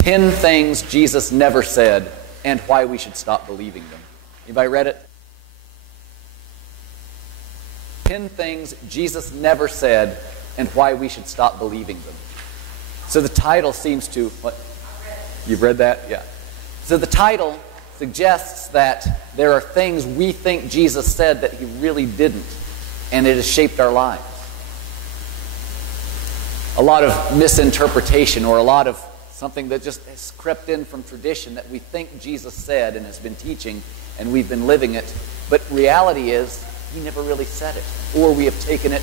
Ten things Jesus never said and why we should stop believing them. Anybody read it? 10 things Jesus never said and why we should stop believing them. So the title seems to... What? You've read that? Yeah. So the title suggests that there are things we think Jesus said that he really didn't, and it has shaped our lives. A lot of misinterpretation, or a lot of something that just has crept in from tradition that we think Jesus said and has been teaching, and we've been living it, but reality is he never really said it, or we have taken it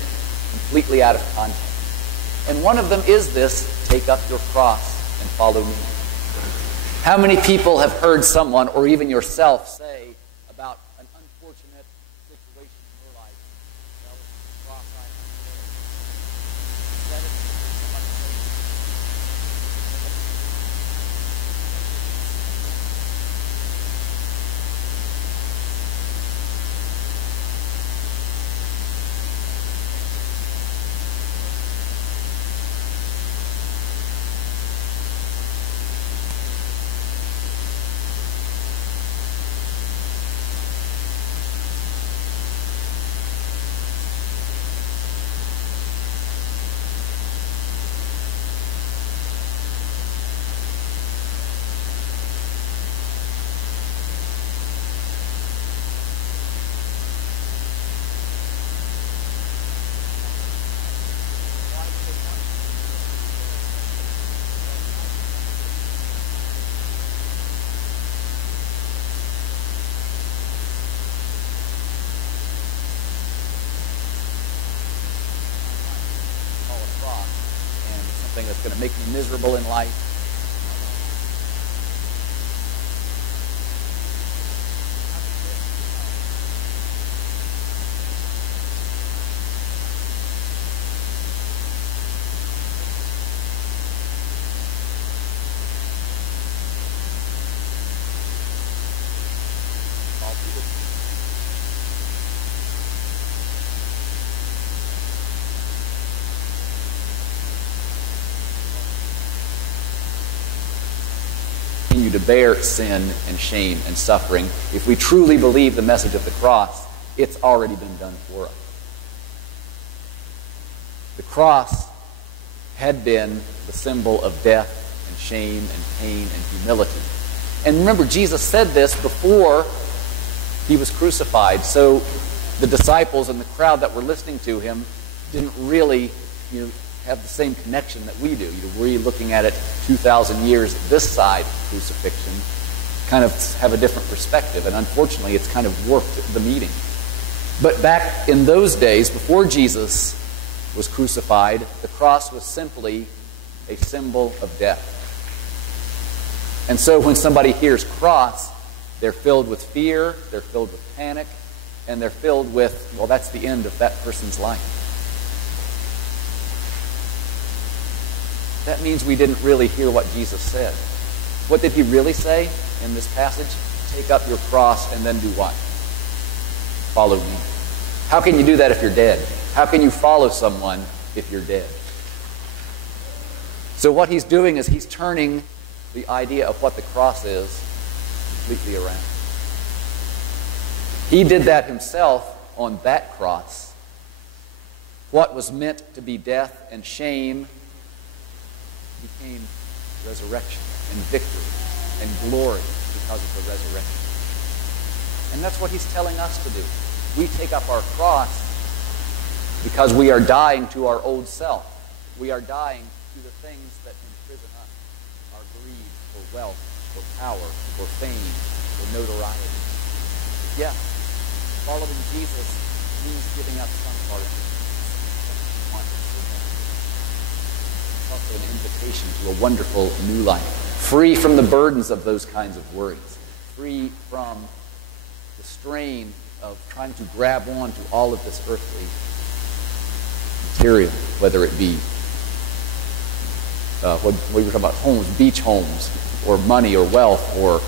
completely out of context. And one of them is this: take up your cross and follow me. How many people have heard someone, or even yourself, say about an unfortunate situation in your life, well, it's the cross I have to bear. Instead of somebody saying, that's going to make me miserable in life. To bear sin and shame and suffering. If we truly believe the message of the cross, it's already been done for us. The cross had been the symbol of death and shame and pain and humility. And remember, Jesus said this before he was crucified, so the disciples and the crowd that were listening to him didn't really, have the same connection that we do. We're looking at it 2,000 years this side of crucifixion, kind of have a different perspective, and unfortunately it's kind of warped the meaning. But back in those days, before Jesus was crucified, the cross was simply a symbol of death. And so when somebody hears cross, they're filled with fear, they're filled with panic, and they're filled with, well, that's the end of that person's life. That means we didn't really hear what Jesus said. What did he really say in this passage? Take up your cross and then do what? Follow me. How can you do that if you're dead? How can you follow someone if you're dead? So what he's doing is he's turning the idea of what the cross is completely around. He did that himself on that cross. What was meant to be death and shame became resurrection and victory and glory because of the resurrection. And that's what he's telling us to do. We take up our cross because we are dying to our old self. We are dying to the things that imprison us, our greed for wealth, for power, for fame, for notoriety. Yeah, following Jesus means giving up some of our also an invitation to a wonderful new life, free from the burdens of those kinds of worries, free from the strain of trying to grab on to all of this earthly material, whether it be what we were talking about, homes, beach homes, or money, or wealth, or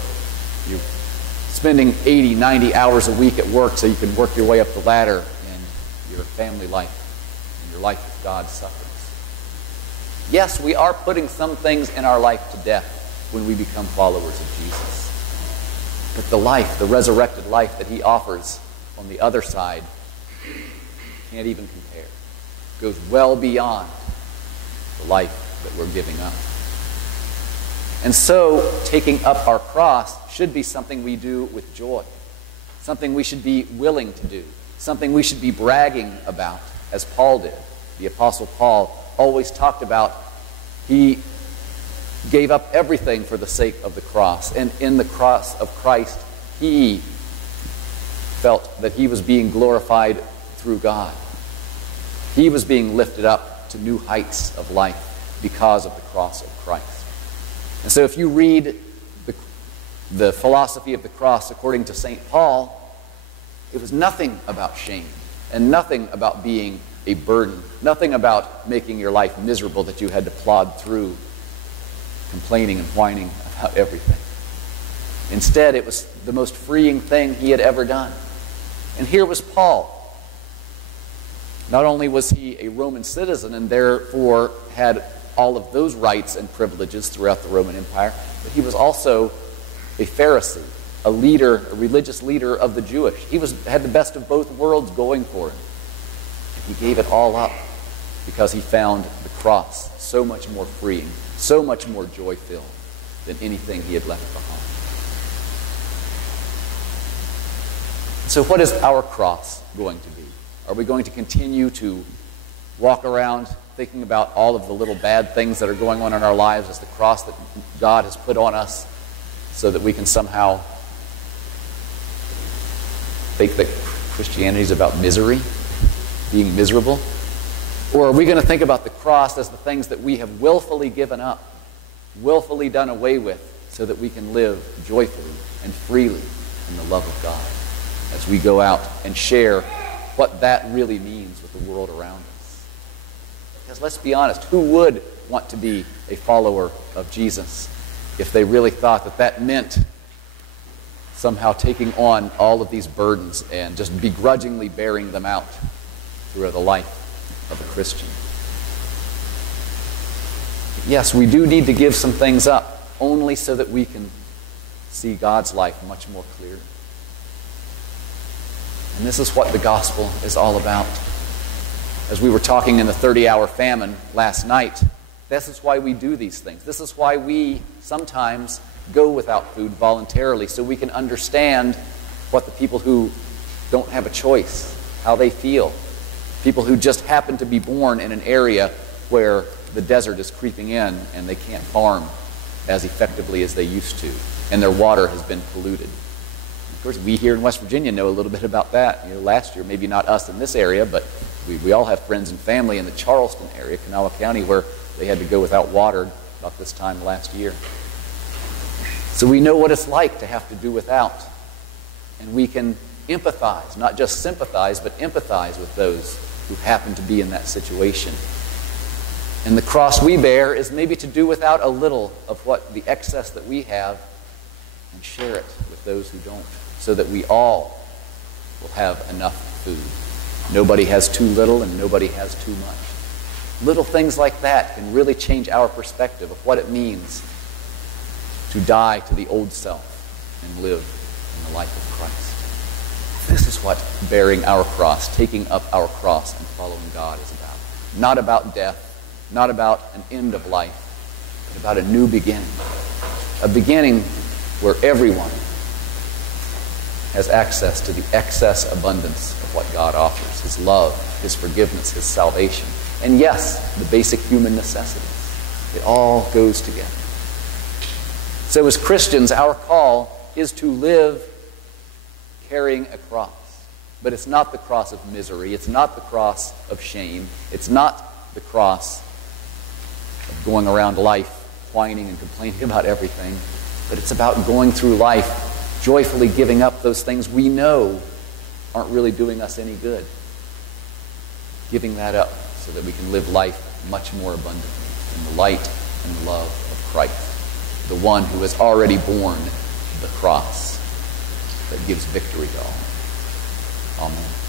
spending 80, 90 hours a week at work so you can work your way up the ladder in your family life and your life with God suffers. Yes, we are putting some things in our life to death when we become followers of Jesus. But the life, the resurrected life that he offers on the other side, can't even compare. It goes well beyond the life that we're giving up. And so, taking up our cross should be something we do with joy, something we should be willing to do, something we should be bragging about, as Paul did. The Apostle Paul always talked about he gave up everything for the sake of the cross. And in the cross of Christ, he felt that he was being glorified through God. He was being lifted up to new heights of life because of the cross of Christ. And so if you read the philosophy of the cross according to St. Paul, it was nothing about shame and nothing about being a burden, nothing about making your life miserable that you had to plod through, complaining and whining about everything. Instead, it was the most freeing thing he had ever done. And here was Paul. Not only was he a Roman citizen and therefore had all of those rights and privileges throughout the Roman Empire, but he was also a Pharisee, a leader, a religious leader of the Jewish. He had the best of both worlds going for him. And he gave it all up because he found the cross so much more freeing, so much more joy-filled than anything he had left behind. So what is our cross going to be? Are we going to continue to walk around thinking about all of the little bad things that are going on in our lives as the cross that God has put on us so that we can somehow think that Christianity is about misery, being miserable? Or are we going to think about the cross as the things that we have willfully given up, willfully done away with, so that we can live joyfully and freely in the love of God as we go out and share what that really means with the world around us? Because let's be honest, who would want to be a follower of Jesus if they really thought that that meant somehow taking on all of these burdens and just begrudgingly bearing them out throughout the life of a Christian? Yes, we do need to give some things up, only so that we can see God's life much more clearly. And this is what the gospel is all about. As we were talking in the 30-hour famine last night, this is why we do these things. This is why we sometimes go without food voluntarily, so we can understand what the people who don't have a choice, how they feel. People who just happen to be born in an area where the desert is creeping in and they can't farm as effectively as they used to, and their water has been polluted. Of course, we here in West Virginia know a little bit about that. Last year, maybe not us in this area, but we all have friends and family in the Charleston area, Kanawha County, where they had to go without water about this time last year. So we know what it's like to have to do without. And we can empathize, not just sympathize, but empathize with those who happen to be in that situation. And the cross we bear is maybe to do without a little of what the excess that we have and share it with those who don't, so that we all will have enough food. Nobody has too little and nobody has too much. Little things like that can really change our perspective of what it means to die to the old self and live in the life of Christ. This is what bearing our cross, taking up our cross and following God is about. Not about death, not about an end of life, but about a new beginning. A beginning where everyone has access to the excess abundance of what God offers, His love, His forgiveness, His salvation, and yes, the basic human necessities. It all goes together. So as Christians, our call is to live carrying a cross. But it's not the cross of misery. It's not the cross of shame. It's not the cross of going around life whining and complaining about everything. But it's about going through life joyfully giving up those things we know aren't really doing us any good. Giving that up so that we can live life much more abundantly in the light and love of Christ, the one who has already borne the cross that gives victory to all. Amen.